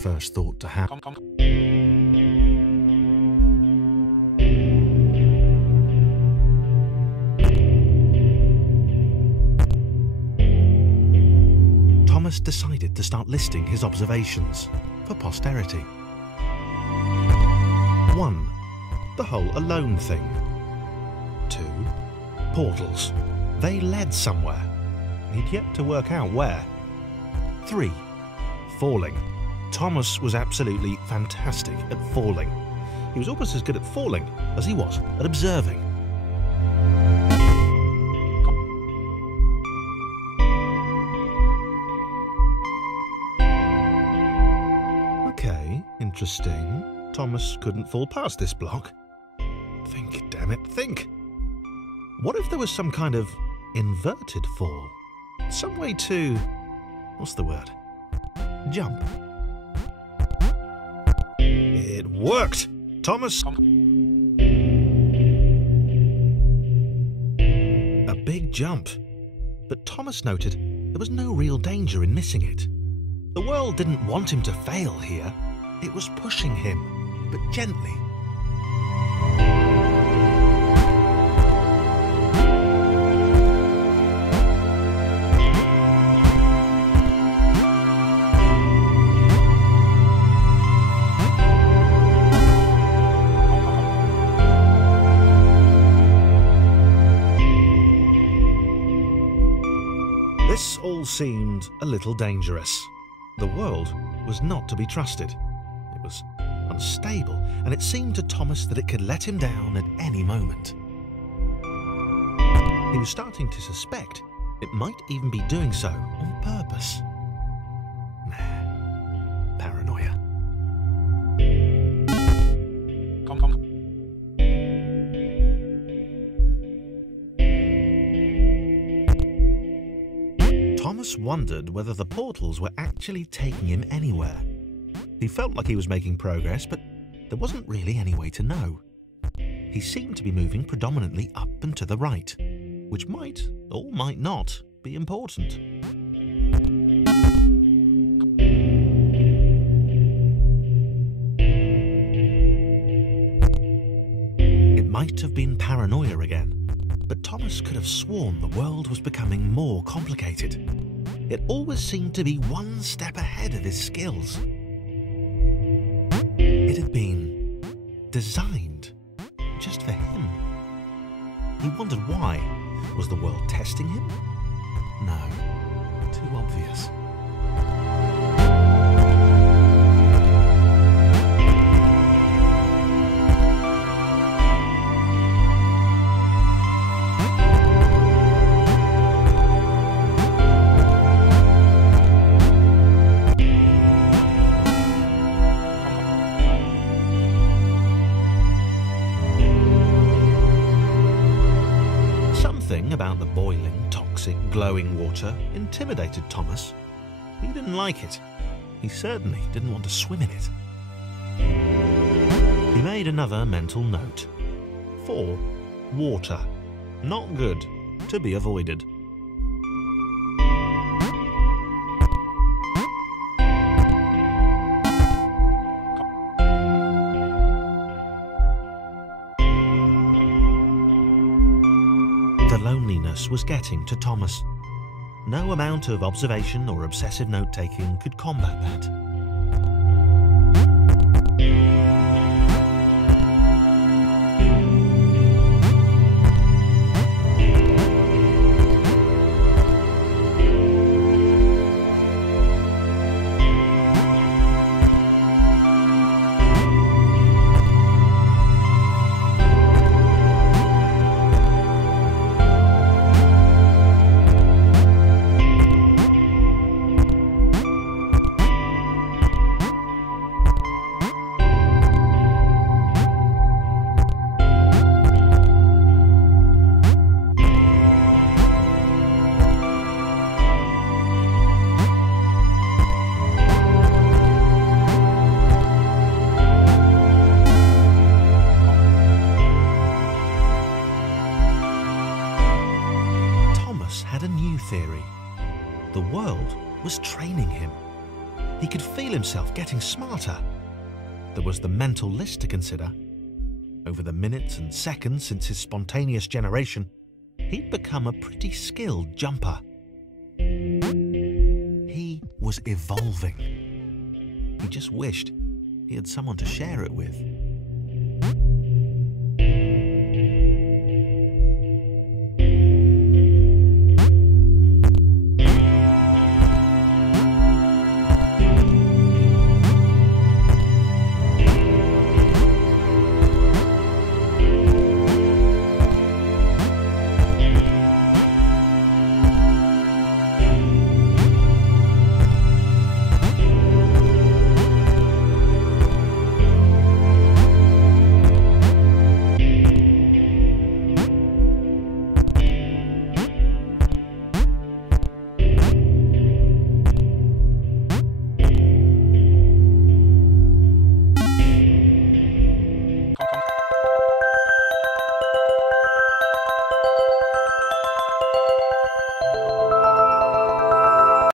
first thought to have. Thomas decided to start listing his observations for posterity. 1. The whole alone thing. 2. Portals. They led somewhere. He'd yet to work out where. 3. Falling. Thomas was absolutely fantastic at falling. He was almost as good at falling as he was at observing. Okay, interesting. Thomas couldn't fall past this block. Think, damn it, think. What if there was some kind of inverted fall? Some way to... what's the word? Jump. It worked! Thomas... a big jump. But Thomas noted there was no real danger in missing it. The world didn't want him to fail here. It was pushing him, but gently. This all seemed a little dangerous. The world was not to be trusted. It was unstable, and it seemed to Thomas that it could let him down at any moment. He was starting to suspect it might even be doing so on purpose. Nah, paranoia. Thomas wondered whether the portals were actually taking him anywhere. He felt like he was making progress, but there wasn't really any way to know. He seemed to be moving predominantly up and to the right, which might, or might not, be important. It might have been paranoia again, but Thomas could have sworn the world was becoming more complicated. It always seemed to be one step ahead of his skills. It had been designed just for him. He wondered why. Was the world testing him? No, too obvious. About the boiling, toxic, glowing water intimidated Thomas. He didn't like it. He certainly didn't want to swim in it. He made another mental note. 4. Water. Not good. To be avoided. Loneliness was getting to Thomas. No amount of observation or obsessive note-taking could combat that. theory. The world was training him. He could feel himself getting smarter. There was the mental list to consider. Over the minutes and seconds since his spontaneous generation, he'd become a pretty skilled jumper. He was evolving. He just wished he had someone to share it with.